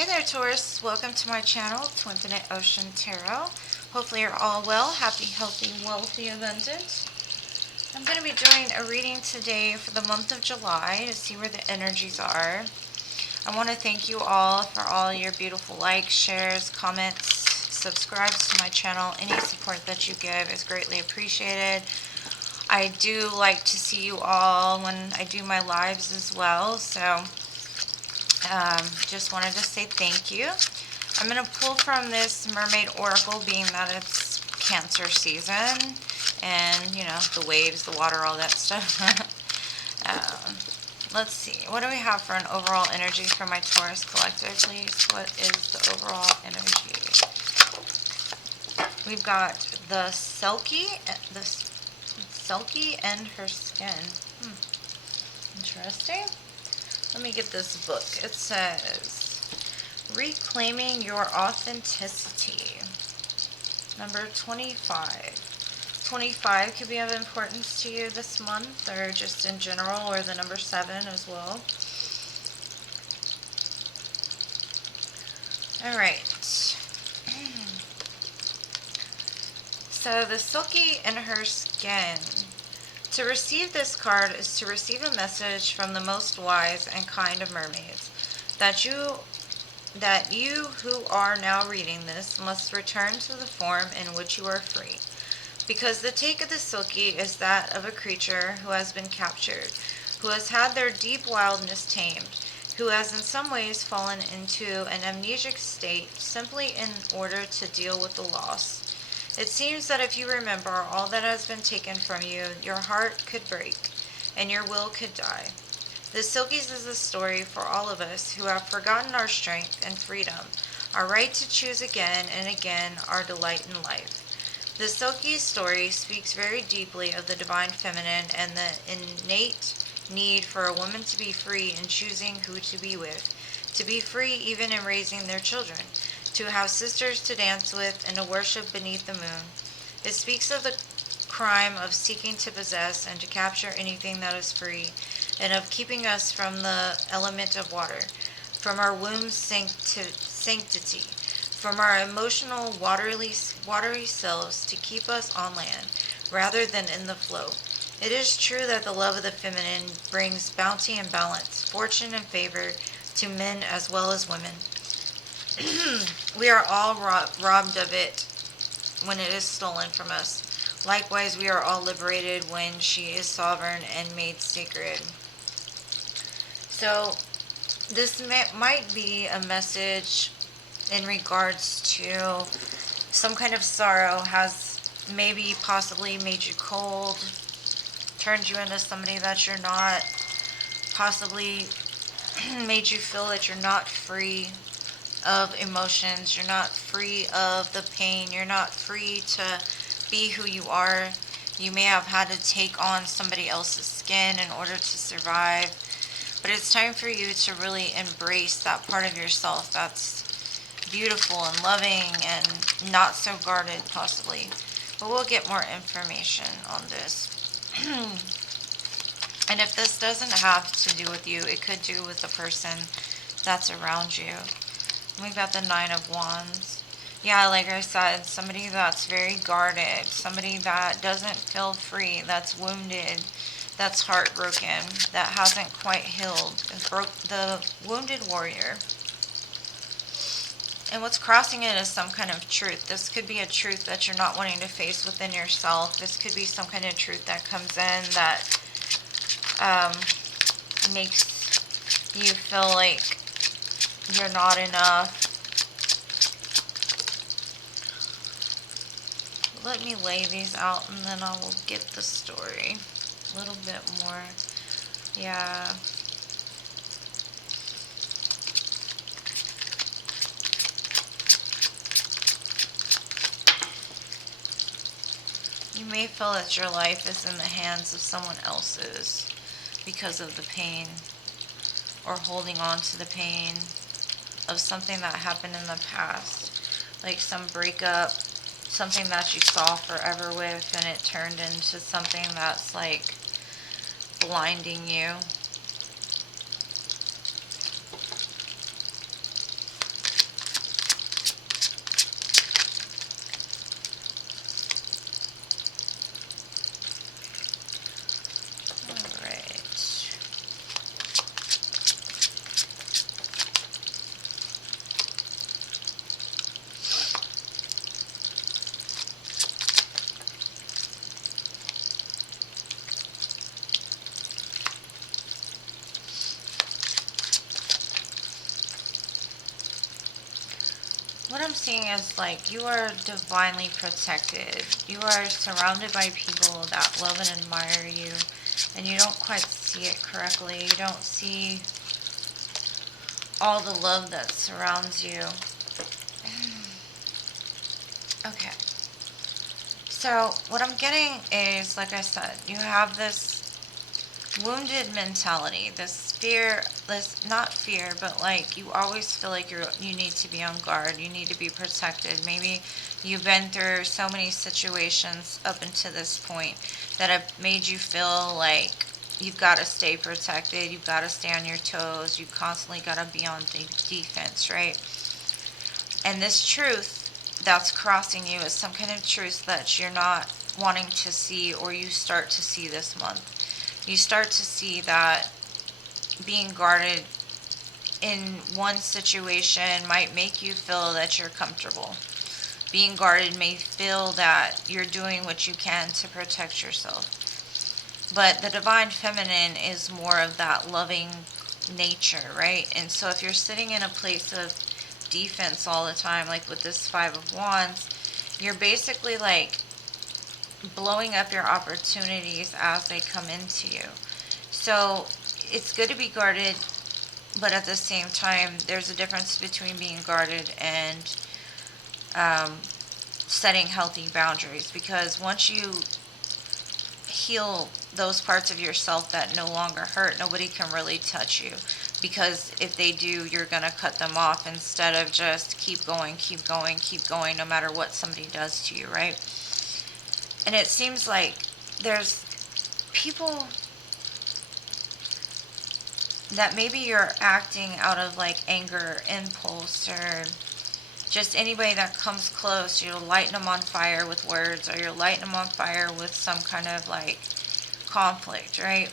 Hey there, Taurus. Welcome to my channel, TWINfiniteocean Tarot. Hopefully you're all well, happy, healthy, wealthy, abundant. I'm going to be doing a reading today for the month of July to see where the energies are. I want to thank you all for all your beautiful likes, shares, comments, subscribes to my channel. Any support that you give is greatly appreciated. I do like to see you all when I do my lives as well, so just wanted to say thank you. I'm going to pull from this Mermaid Oracle, being that it's Cancer season, and, you know, the waves, the water, all that stuff. Let's see. What do we have for an overall energy for my Taurus collective, please? What is the overall energy? We've got the Selkie and her skin. Interesting. Let me get this book. It says, Reclaiming Your Authenticity. Number 25. 25 could be of importance to you this month, or just in general, or the number 7 as well. Alright. So, the Silky in her skin. To receive this card is to receive a message from the most wise and kind of mermaids, that you who are now reading this must return to the form in which you are free. Because the take of the Silky is that of a creature who has been captured, who has had their deep wildness tamed, who has in some ways fallen into an amnesic state simply in order to deal with the loss. It seems that if you remember all that has been taken from you, your heart could break, and your will could die. The Silkies is a story for all of us who have forgotten our strength and freedom, our right to choose again and again our delight in life. The Silkies story speaks very deeply of the divine feminine and the innate need for a woman to be free in choosing who to be with, to be free even in raising their children, to have sisters to dance with and to worship beneath the moon. It speaks of the crime of seeking to possess and to capture anything that is free, and of keeping us from the element of water, from our womb's sanctity, from our emotional watery selves, to keep us on land rather than in the flow. It is true that the love of the feminine brings bounty and balance, fortune and favor to men as well as women. We are all robbed of it when it is stolen from us. Likewise, we are all liberated when she is sovereign and made sacred. So, this might be a message in regards to some kind of sorrow has maybe possibly made you cold, turned you into somebody that you're not, possibly made you feel that you're not free of emotions, you're not free of the pain, you're not free to be who you are. You may have had to take on somebody else's skin in order to survive, but it's time for you to really embrace that part of yourself that's beautiful and loving and not so guarded, possibly. But we'll get more information on this. And if this doesn't have to do with you, it could do with the person that's around you. We've got the 9 of Wands. Yeah, like I said, somebody that's very guarded, somebody that doesn't feel free, that's wounded, that's heartbroken, that hasn't quite healed. The wounded warrior. And what's crossing it is some kind of truth. This could be a truth that you're not wanting to face within yourself. This could be some kind of truth that comes in that makes you feel like you're not enough. Let me lay these out and then I will get the story a little bit more. Yeah. You may feel that your life is in the hands of someone else's because of the pain, or holding on to the pain of something that happened in the past, like some breakup, something that you saw forever with, and it turned into something that's like blinding you. what I'm seeing is like you are divinely protected. You are surrounded by people that love and admire you, and you don't quite see it correctly. You don't see all the love that surrounds you. Okay. So, what I'm getting is, like I said, you have this wounded mentality, this fear, this not fear, but like you always feel like you need to be on guard, you need to be protected. Maybe you've been through so many situations up until this point that have made you feel like you've got to stay protected, you've got to stay on your toes, you constantly got to be on defense, right? And this truth that's crossing you is some kind of truth that you're not wanting to see, or you start to see this month. You start to see that being guarded in one situation might make you feel that you're comfortable. Being guarded may feel that you're doing what you can to protect yourself. But the divine feminine is more of that loving nature, right? And so if you're sitting in a place of defense all the time, like with this Five of Wands, you're basically like blowing up your opportunities as they come into you. So it's good to be guarded, but at the same time, there's a difference between being guarded and setting healthy boundaries. Because once you heal those parts of yourself that no longer hurt, nobody can really touch you. Because if they do, you're going to cut them off instead of just keep going, keep going, keep going, no matter what somebody does to you, right? And it seems like there's people that maybe you're acting out of like anger, impulse, or just anybody that comes close, you're lighting them on fire with words, or you're lighting them on fire with some kind of like conflict, right?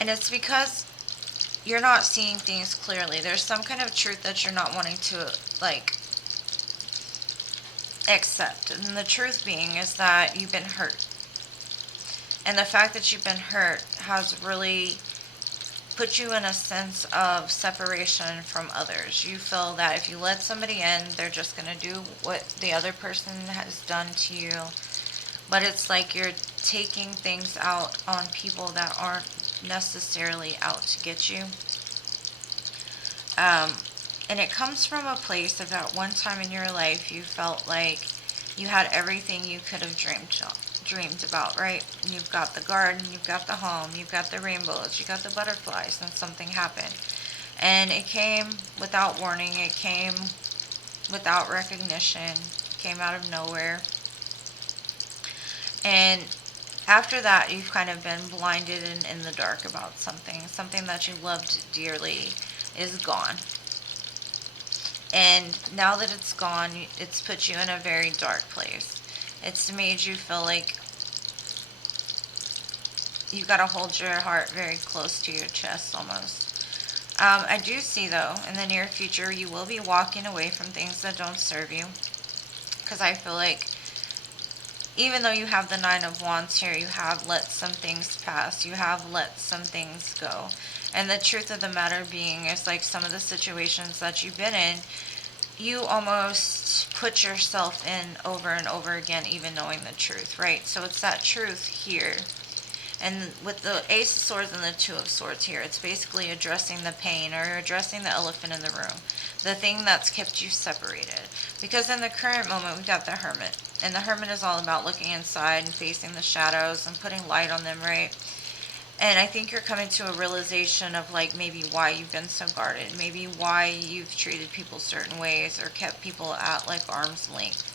And it's because you're not seeing things clearly. There's some kind of truth that you're not wanting to like accept. And the truth being is that you've been hurt. And the fact that you've been hurt has really put you in a sense of separation from others. You feel that if you let somebody in, they're just going to do what the other person has done to you. But it's like you're taking things out on people that aren't necessarily out to get you. And it comes from a place of at one time in your life you felt like you had everything you could have dreamed about, right? You've got the garden, you've got the home, you've got the rainbows, you got the butterflies, and something happened. And it came without warning, it came without recognition, it came out of nowhere. And after that, you've kind of been blinded and in the dark about something. Something that you loved dearly is gone. And now that it's gone, it's put you in a very dark place. It's made you feel like you've got to hold your heart very close to your chest almost. I do see, though, in the near future, you will be walking away from things that don't serve you. Because I feel like even though you have the Nine of Wands here, you have let some things pass. You have let some things go. And the truth of the matter being is like some of the situations that you've been in, you almost put yourself in over and over again, even knowing the truth, right? So it's that truth here. And with the Ace of Swords and the Two of Swords here, it's basically addressing the pain or addressing the elephant in the room, the thing that's kept you separated. Because in the current moment, we've got the Hermit. And the Hermit is all about looking inside and facing the shadows and putting light on them, right? And I think you're coming to a realization of like maybe why you've been so guarded, maybe why you've treated people certain ways or kept people at like arm's length.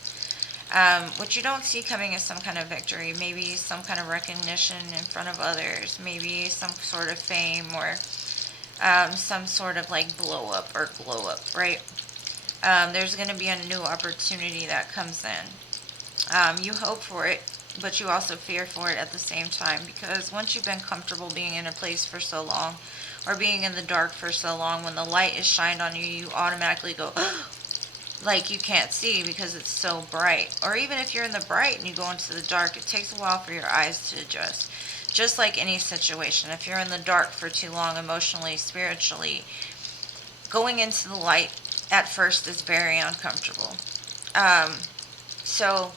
What you don't see coming is some kind of victory, maybe some kind of recognition in front of others, maybe some sort of fame or some sort of like blow up or glow up, right? There's going to be a new opportunity that comes in. You hope for it, but you also fear for it at the same time, because once you've been comfortable being in a place for so long or being in the dark for so long, when the light is shined on you, you automatically go like you can't see because it's so bright. Or even if you're in the bright and you go into the dark, it takes a while for your eyes to adjust. Just like any situation, if you're in the dark for too long emotionally, spiritually, going into the light at first is very uncomfortable. So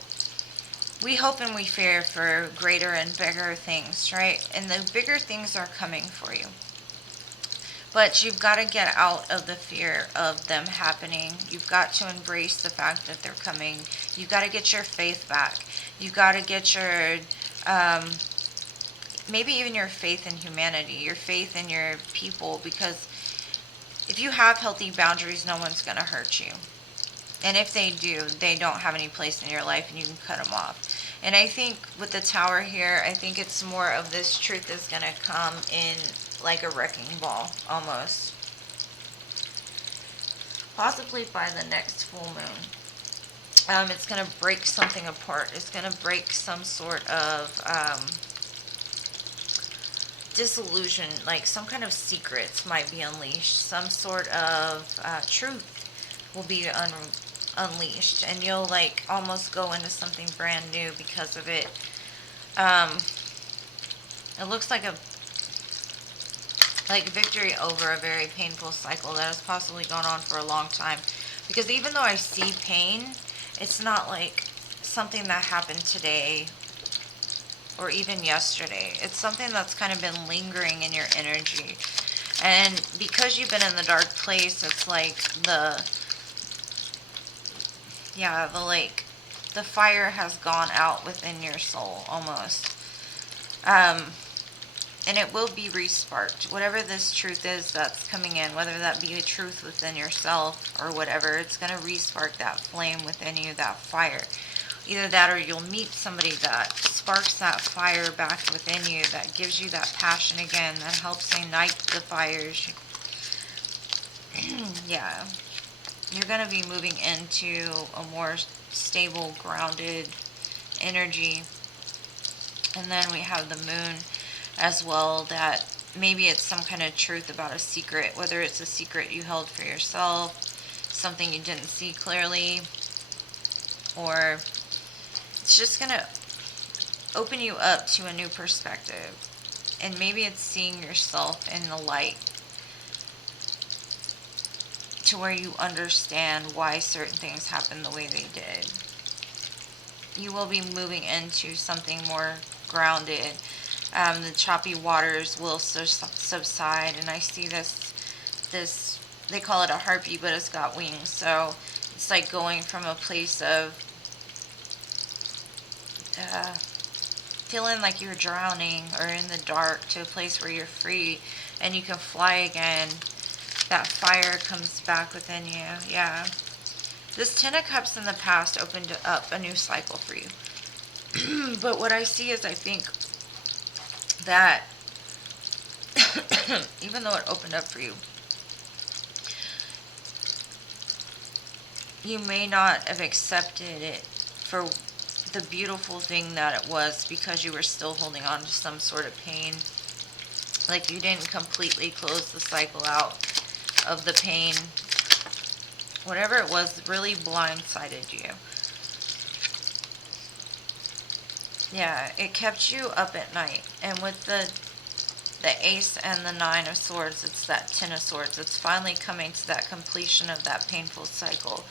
we hope and we fear for greater and bigger things, right? And the bigger things are coming for you. But you've got to get out of the fear of them happening. You've got to embrace the fact that they're coming. You've got to get your faith back. You've got to get your, maybe even your faith in humanity, your faith in your people. Because if you have healthy boundaries, no one's going to hurt you. And if they do, they don't have any place in your life and you can cut them off. And I think with the Tower here, I think it's more of this truth is going to come in like a wrecking ball, almost. Possibly by the next full moon. It's going to break something apart. It's going to break some sort of disillusion, like some kind of secrets might be unleashed. Some sort of truth will be unleashed, and you'll like almost go into something brand new because of it. It looks like victory over a very painful cycle that has possibly gone on for a long time. Because even though I see pain, it's not like something that happened today or even yesterday. It's something that's kind of been lingering in your energy. And because you've been in the dark place, it's like the fire has gone out within your soul almost. And it will be resparked. Whatever this truth is that's coming in, whether that be a truth within yourself or whatever, it's going to respark that flame within you, that fire. Either that or you'll meet somebody that sparks that fire back within you, that gives you that passion again, that helps ignite the fires. Yeah. You're going to be moving into a more stable, grounded energy. And then we have the moon as well, that maybe it's some kind of truth about a secret, whether it's a secret you held for yourself, something you didn't see clearly, or it's just going to open you up to a new perspective. And maybe it's seeing yourself in the light to where you understand why certain things happen the way they did. You will be moving into something more grounded. The choppy waters will subside, and I see this, they call it a harpy, but it's got wings. So it's like going from a place of feeling like you're drowning or in the dark to a place where you're free and you can fly again. That fire comes back within you. Yeah. This Ten of Cups in the past opened up a new cycle for you. But what I see is, I think that even though it opened up for you, you may not have accepted it for the beautiful thing that it was, because you were still holding on to some sort of pain. Like you didn't completely close the cycle out of the pain. Whatever it was really blindsided you. Yeah, it kept you up at night. And with the Ace and the Nine of Swords, it's that Ten of Swords. It's finally coming to that completion of that painful cycle.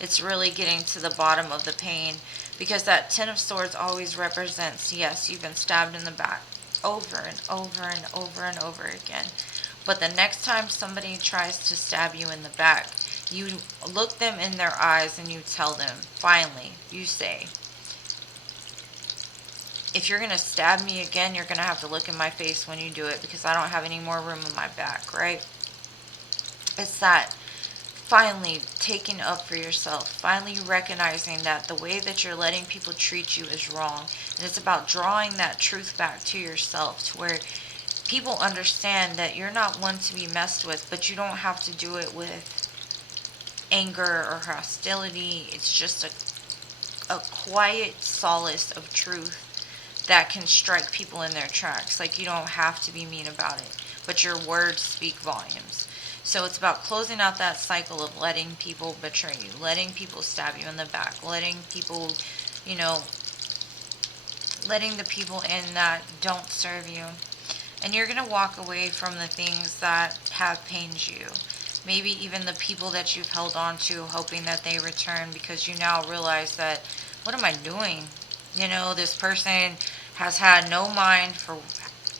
It's really getting to the bottom of the pain, because that Ten of Swords always represents, yes, you've been stabbed in the back over and over and over and over again. But the next time somebody tries to stab you in the back, you look them in their eyes and you tell them, finally, you say, if you're going to stab me again, you're going to have to look in my face when you do it, because I don't have any more room in my back, right? It's that finally taking up for yourself, finally recognizing that the way that you're letting people treat you is wrong. And it's about drawing that truth back to yourself, to where people understand that you're not one to be messed with, but you don't have to do it with anger or hostility. It's just a quiet solace of truth that can strike people in their tracks. Like, you don't have to be mean about it, but your words speak volumes. So it's about closing out that cycle of letting people betray you, letting people stab you in the back, letting people, letting the people in that don't serve you. And you're going to walk away from the things that have pained you. Maybe even the people that you've held on to, hoping that they return, because you now realize that, what am I doing? You know, this person has had no mind for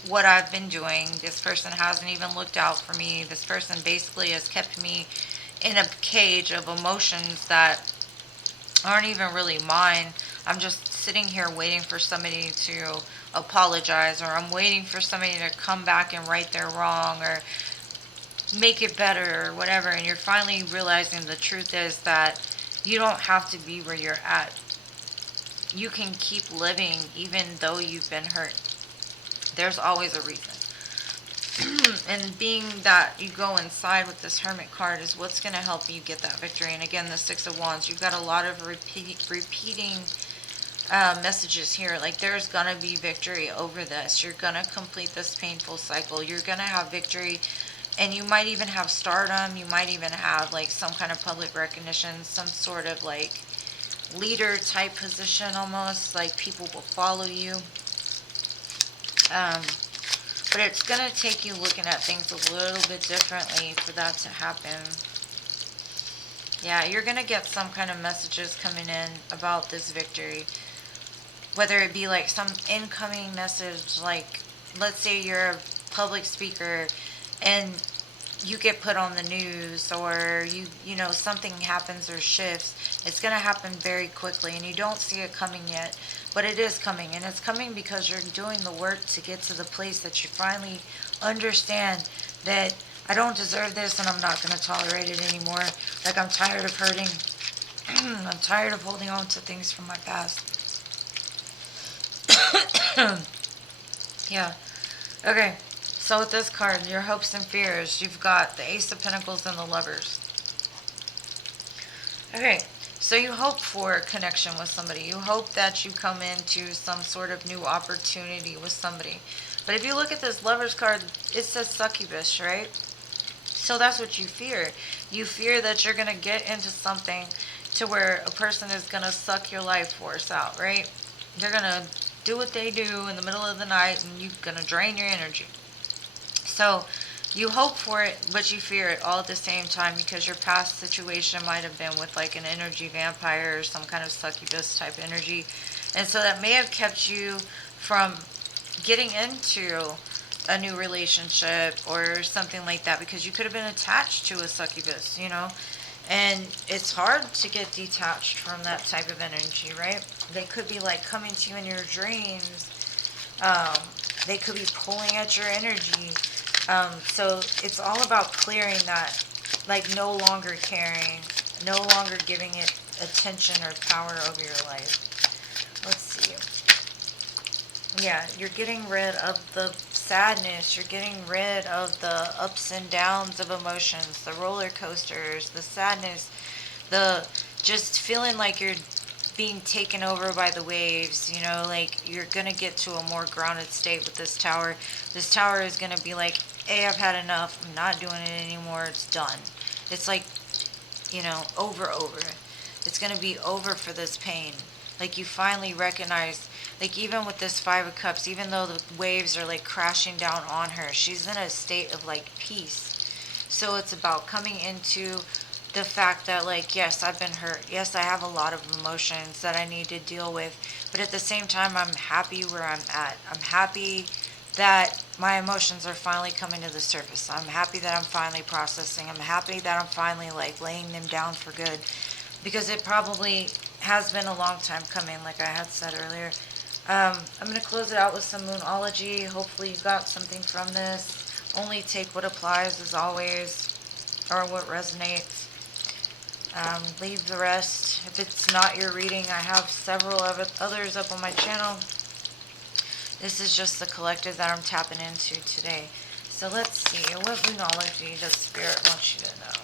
what I've been doing. This person hasn't even looked out for me. This person basically has kept me in a cage of emotions that aren't even really mine. I'm just sitting here waiting for somebody to apologize, or I'm waiting for somebody to come back and right their wrong, or make it better, or whatever. And you're finally realizing the truth is that you don't have to be where you're at. You can keep living even though you've been hurt. There's always a reason. And being that you go inside with this Hermit card is what's going to help you get that victory. And again, the Six of Wands, you've got a lot of repeating messages here. Like, there's going to be victory over this. You're going to complete this painful cycle. You're going to have victory. And you might even have stardom. You might even have like some kind of public recognition, some sort of like leader type position almost. Like, people will follow you. But it's going to take you looking at things a little bit differently for that to happen. Yeah, you're going to get some kind of messages coming in about this victory. Whether it be like some incoming message, like, let's say you're a public speaker and you get put on the news, or you know, something happens or shifts. It's going to happen very quickly and you don't see it coming yet, but it is coming. And it's coming because you're doing the work to get to the place that you finally understand that I don't deserve this and I'm not going to tolerate it anymore. Like, I'm tired of hurting. I'm tired of holding on to things from my past. Yeah. Okay. So with this card, your hopes and fears, you've got the Ace of Pentacles and the Lovers. Okay, so you hope for a connection with somebody. You hope that you come into some sort of new opportunity with somebody. But if you look at this Lovers card, it says succubus, right? So that's what you fear. You fear that you're going to get into something to where a person is going to suck your life force out, right? They're going to do what they do in the middle of the night and you're going to drain your energy. So you hope for it, but you fear it all at the same time, because your past situation might have been with like an energy vampire or some kind of succubus type energy. And so that may have kept you from getting into a new relationship or something like that, because you could have been attached to a succubus, you know. And it's hard to get detached from that type of energy, right? They could be like coming to you in your dreams. They could be pulling at your energy. So it's all about clearing that, like no longer caring, no longer giving it attention or power over your life. Let's see. Yeah, you're getting rid of the sadness. You're getting rid of the ups and downs of emotions, the roller coasters, the sadness, the just feeling like you're being taken over by the waves, you know, like you're going to get to a more grounded state with this tower. This tower is going to be like, hey, I've had enough. I'm not doing it anymore. It's done. It's like, you know, over. It's going to be over for this pain. Like, you finally recognize, like, even with this Five of Cups, even though the waves are like crashing down on her, she's in a state of like peace. So it's about coming into the fact that, like, yes, I've been hurt. Yes, I have a lot of emotions that I need to deal with. But at the same time, I'm happy where I'm at. I'm happy that my emotions are finally coming to the surface. I'm happy that I'm finally processing. I'm happy that I'm finally, like, laying them down for good. Because it probably has been a long time coming, like I had said earlier. I'm going to close it out with some Moonology. Hopefully you got something from this. Only take what applies, as always, or what resonates. Leave the rest. If it's not your reading, I have several of others up on my channel. This is just the collective that I'm tapping into today. So let's see. What Moonology does Spirit want you to know?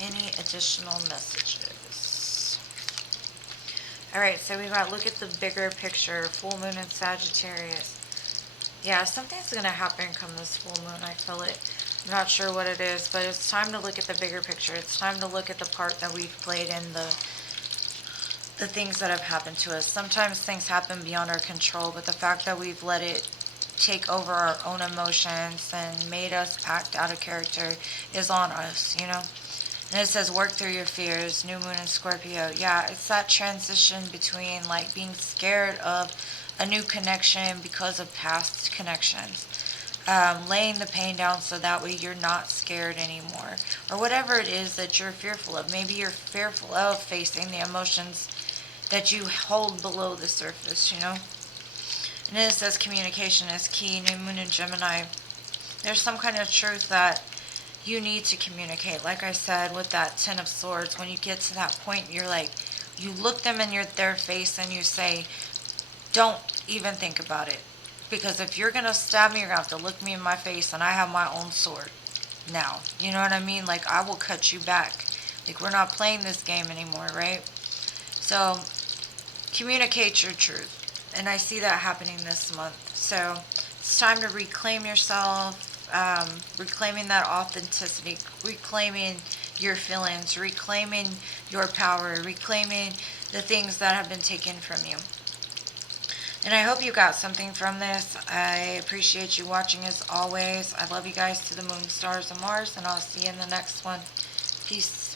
Any additional messages? Alright, so we've got look at the bigger picture. Full moon in Sagittarius. Yeah, something's going to happen come this full moon. I feel it. I'm not sure what it is, but it's time to look at the bigger picture. It's time to look at the part that we've played in the things that have happened to us. Sometimes things happen beyond our control, but the fact that we've let it take over our own emotions and made us act out of character is on us, you know? And it says, work through your fears, new moon in Scorpio. Yeah, it's that transition between like being scared of a new connection because of past connections. Laying the pain down so that way you're not scared anymore. Or whatever it is that you're fearful of. Maybe you're fearful of facing the emotions that you hold below the surface, you know? And then it says communication is key, new moon in Gemini. There's some kind of truth that you need to communicate. Like I said, with that Ten of Swords, when you get to that point, you're like, you look them in their face and you say, don't even think about it. Because if you're going to stab me, you're going to have to look me in my face, and I have my own sword now. You know what I mean? Like, I will cut you back. Like, we're not playing this game anymore, right? So, communicate your truth. And I see that happening this month. So, it's time to reclaim yourself, reclaiming that authenticity, reclaiming your feelings, reclaiming your power, reclaiming the things that have been taken from you. And I hope you got something from this. I appreciate you watching as always. I love you guys to the moon, stars, and Mars, and I'll see you in the next one. Peace.